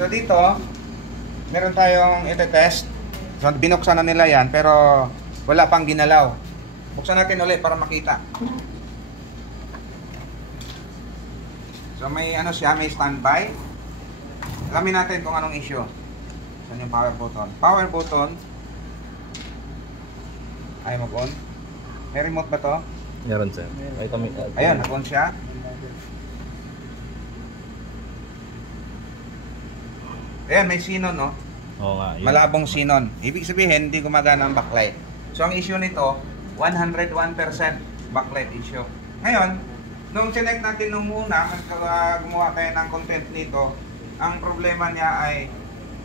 So dito, meron tayong ite-test. So binuksan na nila yan pero wala pang ginalaw. Buksan natin ulit para makita. So may ano siya, may standby. Alamin natin kung anong issue. Saan yung power button? Power button ay mag-on. May remote ba to? Meron sir. Ayun, nag-on siya. Ayan, may xenon, no? Oo nga. Yun. Malabong xenon. Ibig sabihin, hindi gumagana ang backlight. So, ang issue nito, 101% backlight issue. Ngayon, nung chinek natin nung una, gumawa tayo ng content nito, ang problema niya ay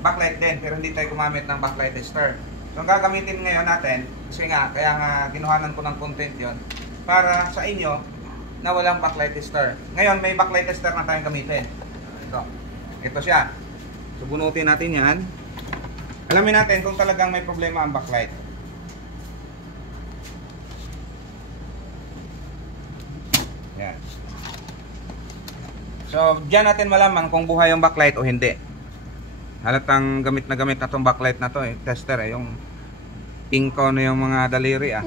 backlight din, pero hindi tayo gumamit ng backlight tester. So, ang gagamitin ngayon natin, kasi nga, kaya nga kinuhanan ko ng content yon para sa inyo na walang backlight tester. Ngayon, may backlight tester na tayong gamitin. Ito siya. So, bunutin natin yan. Alamin natin kung talagang may problema ang backlight. Yan. So, dyan natin malaman kung buhay yung backlight o hindi. Halatang gamit na itong backlight na to eh. Tester eh. Yung pinko na yung mga daliri ah.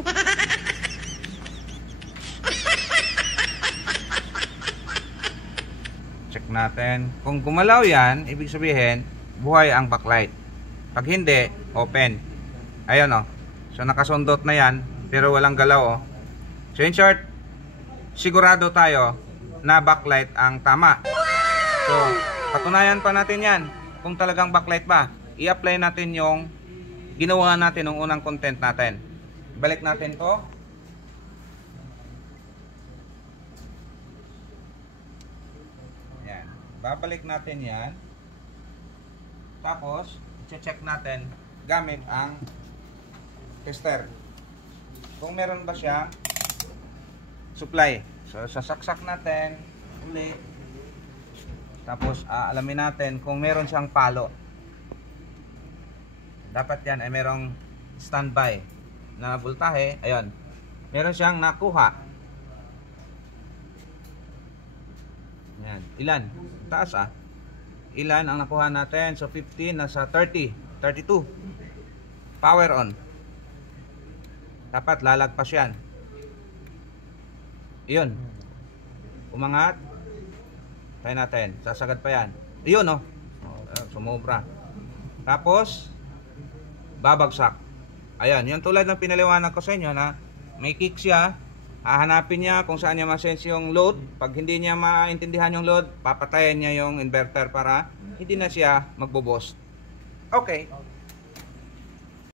Check natin. Kung gumalaw yan, ibig sabihin, buhay ang backlight. Pag hindi, open. Ayun oh. So nakasundot na yan, pero walang galaw oh. So in short, sigurado tayo na backlight ang tama. So, patunayan pa natin yan. Kung talagang backlight ba, i-apply natin yung ginawa natin ng unang content natin. Balik natin to. Yan. Babalik natin yan. Tapos, check natin gamit ang tester. Kung meron ba siya supply. So, sasaksak natin ulit. Tapos, alamin natin kung meron siyang palo. Dapat yan ay merong standby na voltahe. Ayun. Meron siyang nakuha. Yan. Ilan? Taas ah. Ilan ang nakuha natin? So 15 nasa 30, 32. Power on. Dapat lalagpas yan. Iyon. Umangat. Try natin. Sasagad pa yan. Iyon oh. Sumobra. Tapos babagsak. Ayan. Yung tulad ng pinaliwanag ko sa inyo na may kick siya. Hahanapin niya kung saan niya ma-sense yung load. Pag hindi niya maintindihan yung load, papatayin niya yung inverter para hindi na siya magbo-boost. Okay.